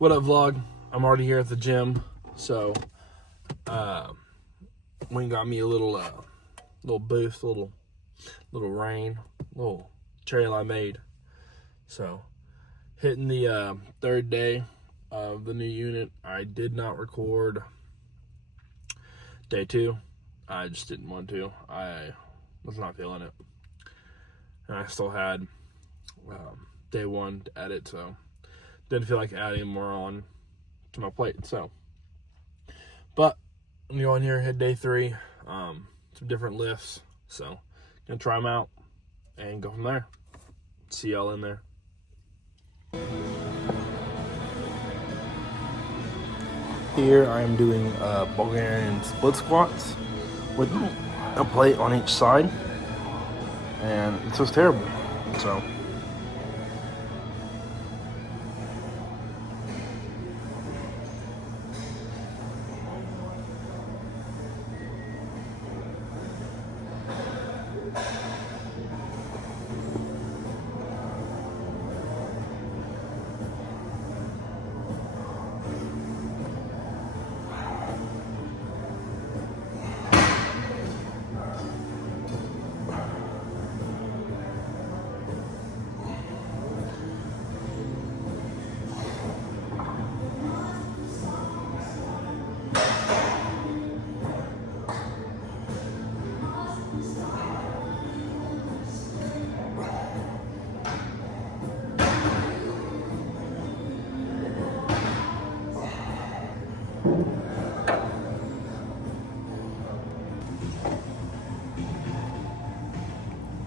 What up, vlog? I'm already here at the gym, so Wayne got me a little boost, little rain, little cherry limeade. So hitting the third day of the new unit. I did not record day 2. I just didn't want to. I was not feeling it, and I still had day 1 to edit, so didn't feel like adding more on to my plate. So, but I'm going here, hit day 3, some different lifts. So, gonna try them out and go from there. See y'all in there. Here I am doing Bulgarian split squats with a plate on each side, and it's just terrible. So.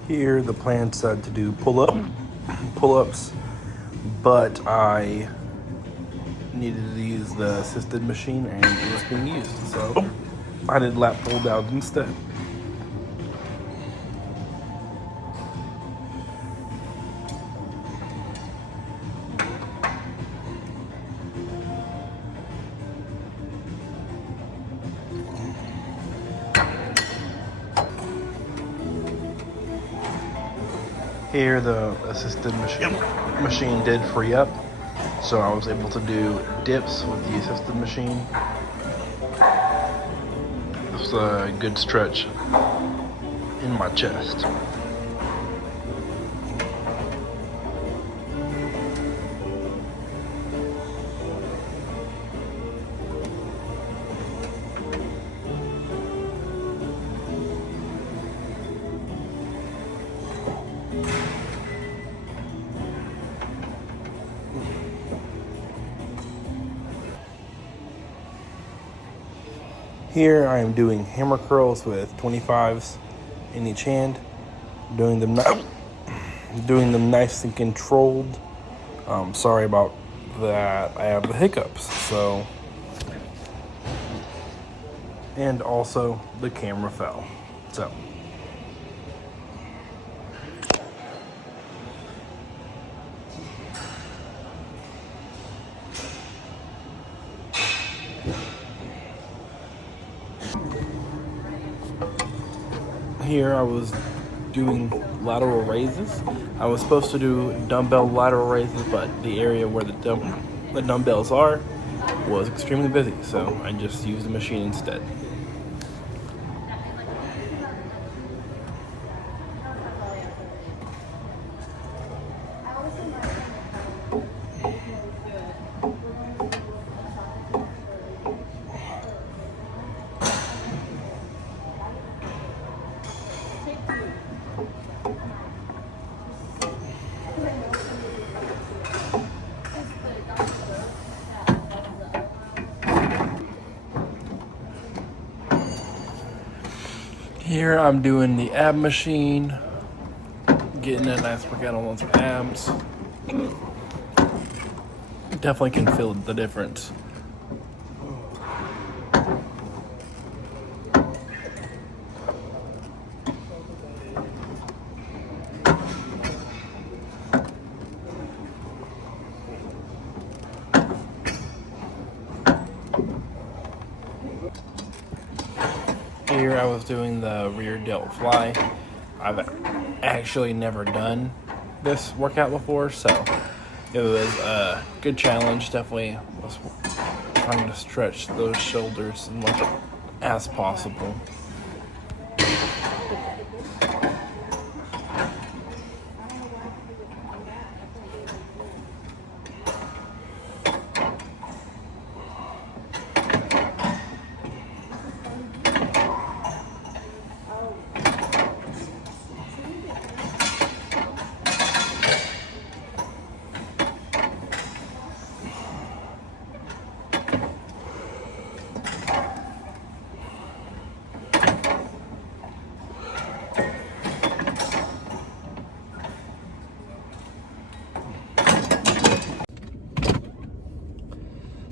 Here, the plan said to do pull-ups, but I needed to use the assisted machine, and it was being used, so I did lat pull downs instead. Here, the assisted machine did free up, so I was able to do dips with the assisted machine. It's a good stretch in my chest. Here I am doing hammer curls with 25s in each hand, doing them nice and controlled. Sorry about that. I have the hiccups, so, and also the camera fell. So. Here I was doing lateral raises. I was supposed to do dumbbell lateral raises, but the area where the dumbbells are was extremely busy, so I just used the machine instead. Here I'm doing the ab machine, getting a nice workout on those abs. Definitely can feel the difference. Here I was doing the rear delt fly. I've actually never done this workout before, so it was a good challenge. Definitely was trying to stretch those shoulders as much as possible.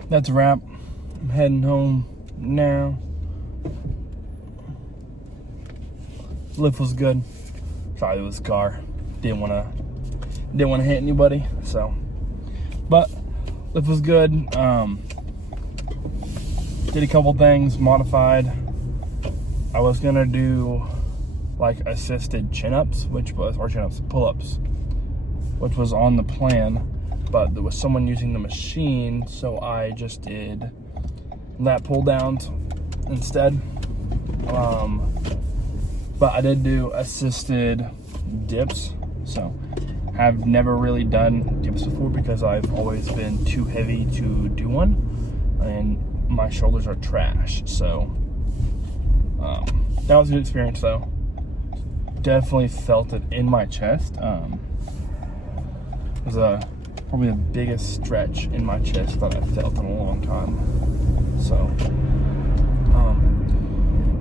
That's a wrap. I'm heading home now. Lift was good. Sorry, it was a car. Didn't want to hit anybody. So, but lift was good. Did a couple things modified. I was gonna do like assisted chin-ups, pull-ups, which was on the plan. But there was someone using the machine, so I just did lat pull downs instead. But I did do assisted dips, so have never really done dips before because I've always been too heavy to do one, and my shoulders are trash. So that was a good experience though. Definitely felt it in my chest. It was probably the biggest stretch in my chest that I've felt in a long time. So,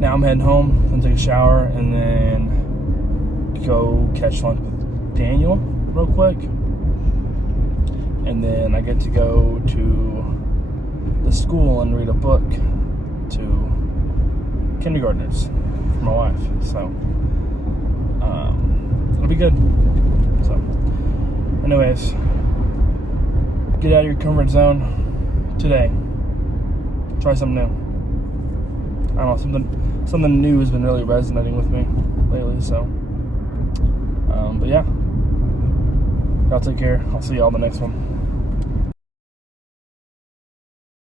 now I'm heading home, gonna take a shower, and then go catch lunch with Daniel real quick. And then I get to go to the school and read a book to kindergartners for my wife. So, it'll be good. So, anyways, get out of your comfort zone today. Try something new. I don't know, something new has been really resonating with me lately, so. But yeah, y'all take care. I'll see y'all in the next one.